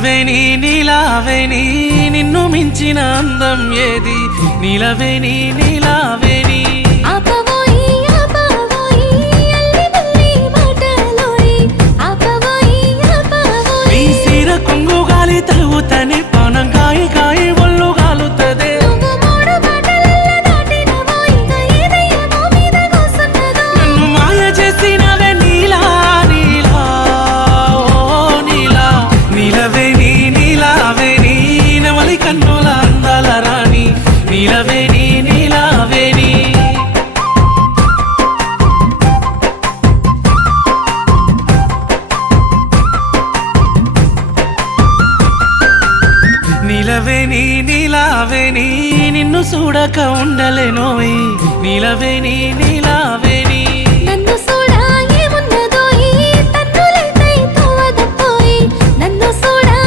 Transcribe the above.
నిలవేని నీలావేని నిన్ను మించిన అందం ఏది నిలవేని నీలావేని నీ సీర కొంగు గాలి తలుగుతని పానం కాయి కాయి ఒళ్ళు గాలుతదే నన్ను మాయ చేసినవే నీలా నీలా ఓ నీలా నీలవేని నీలావేని నవలి కన్నుల అందాల రాణి నీలవేని నీలావేని నీలవేని నీలావేని నిన్ను చూడక ఉండలేనోయ్ నీలవేని నీలావేని